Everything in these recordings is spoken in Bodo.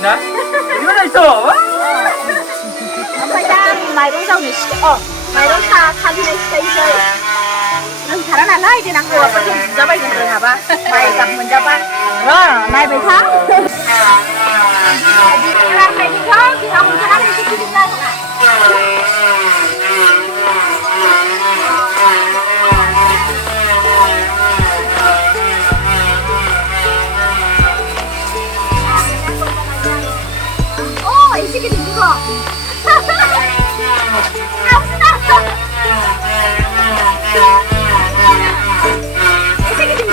나? 이거나 있어. 엄마랑 마이롱 정리 시켜. 마이롱 다 사진에 시켜 있어요. 넌 잘하나 나이 되나 거 아빠 좀 잡아야 되나 봐. 마이 딱 먼저 봐. 나이 배 타. Làm này thì có, thì ông cho nó đi cái gì ra không ạ? Ồ, ý cái gì cơ? Ông sao? Ý cái gì cơ?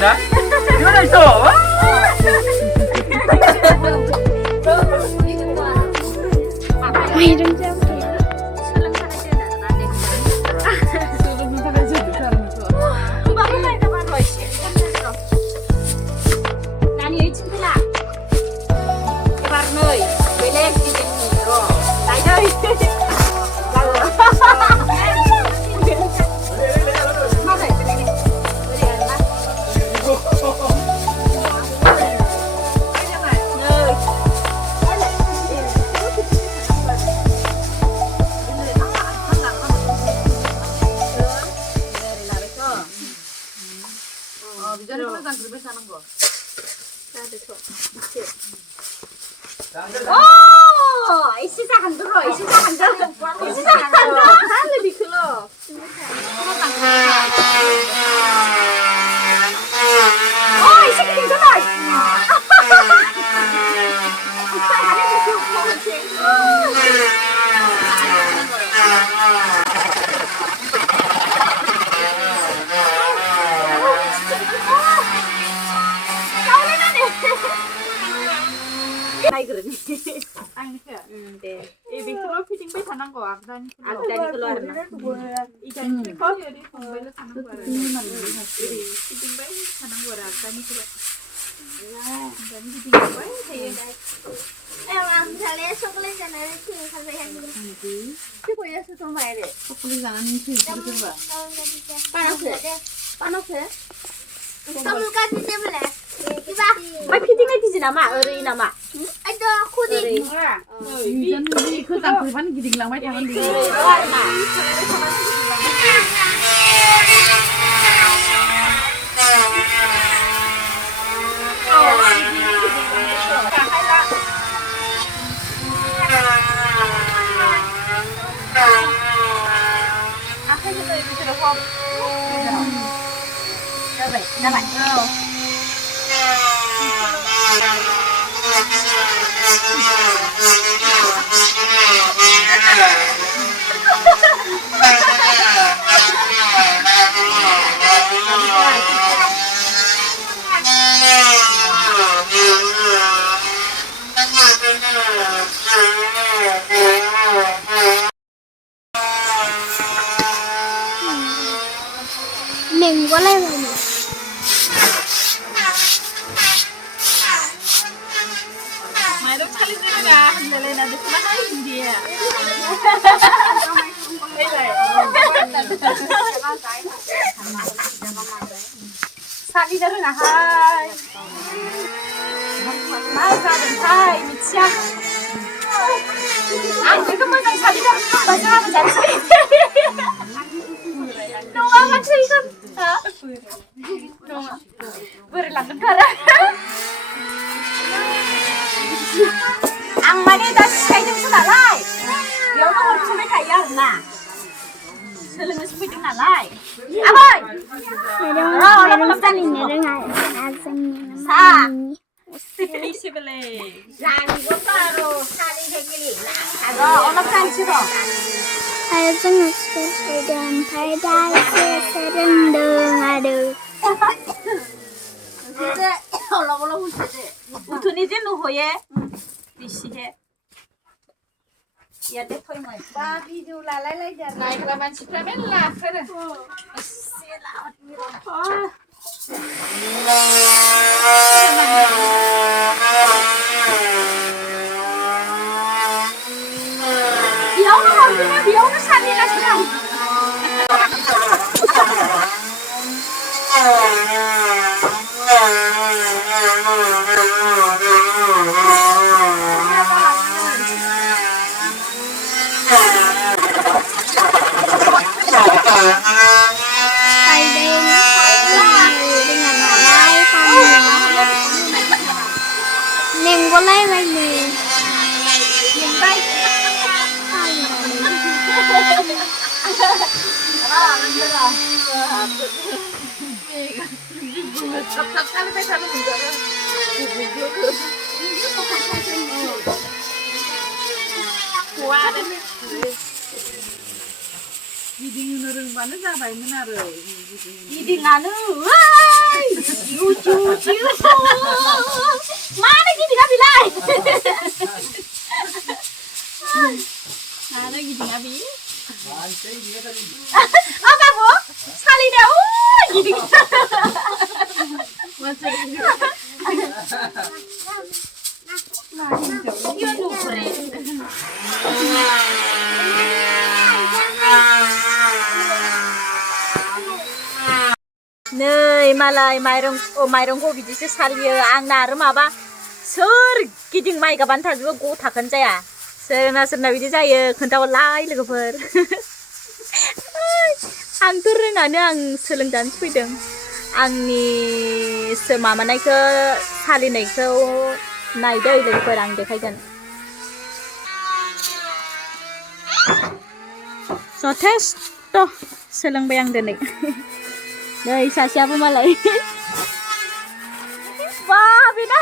나? 이거나 있어. 마이롱 좀. 이 시작 안 들어. 이 시작 안 들어. 이 시작 안 들어. 하늘 미끌어. 이 새끼 괜찮아. 나이 그러니. 네. 이 밑으로 피딩 배 사는 거 앞다니 앞다니 그거 하나. 이제 커리어리 공부를 사는 거라 피딩 배 사는 거라 앞다니 그거 앞다니 피딩 배 Em ăn thà lẽ chocolate cho nên thì không phải ăn đi. Chứ có gì không phải đấy. 빠놓게. 선물까지 때문에. 이봐. 말 피딩에 뒤지 나마. 어른이 나마. 아이도 코디. 그 장 불판 기딩랑 말 타는 데 나봐. หนึ่งก็เลยเลย Mayroon ka rin nga. Lalay na dito na kayo, hindi ah. Sali na rin hay. Mai ra đến hai, mình xem. Anh thấy có mấy con sali đâu, bà ra mà chán suy. Đúng không anh suy không? Hả? Đúng không? Vừa làm được thật á. Ang mani das kayak gitu nalai. Dia mau harus sampai kayak nah. Selalu seperti nalai. Aboy. Meron makan ini dengan asamnya. Sa. Isibale. Lagi gua baru kali gini lah. Ago, ono kan siro. Ayatnya sedang pada sering dengar. Jadi, kalau hujan Utu ni dia nuh ye. Disi he. Ya deh thôi mày. Ba video là lấy giờ. Này là bạn chỉ phải biết lạc thôi này. Biếu nó không chứ nó biếu nó sang đi là thế nào? Thầy đen dengan nalai kamu. Neng boleh lagi. Nhìn bay. Qua đấy. Giding nurung mana sampai mana rồi. Giding anu. Lucu. Mana giding abilai? Mana giding abi? Oh kamu? Sekali dah. Giding. Yun nukre. नै मालाय माइरंखौ बिदिसो सालियो आंना आरो माबा सोरगिदिं माइ गाबानो थाजोबो गथाखोनो जाया सोरना बिदि जायो खोन्थाहरलाय लोगोफोर आंथ' रोङानो आं सोलोंजानो फैदों आंनि माबानायखौ सालिनायखौ नायदै लोगोफोर आं देखायगोन जथेस्थ' सोलोंबाय आं दिनै नै सासेयाबो मालाय बा बेना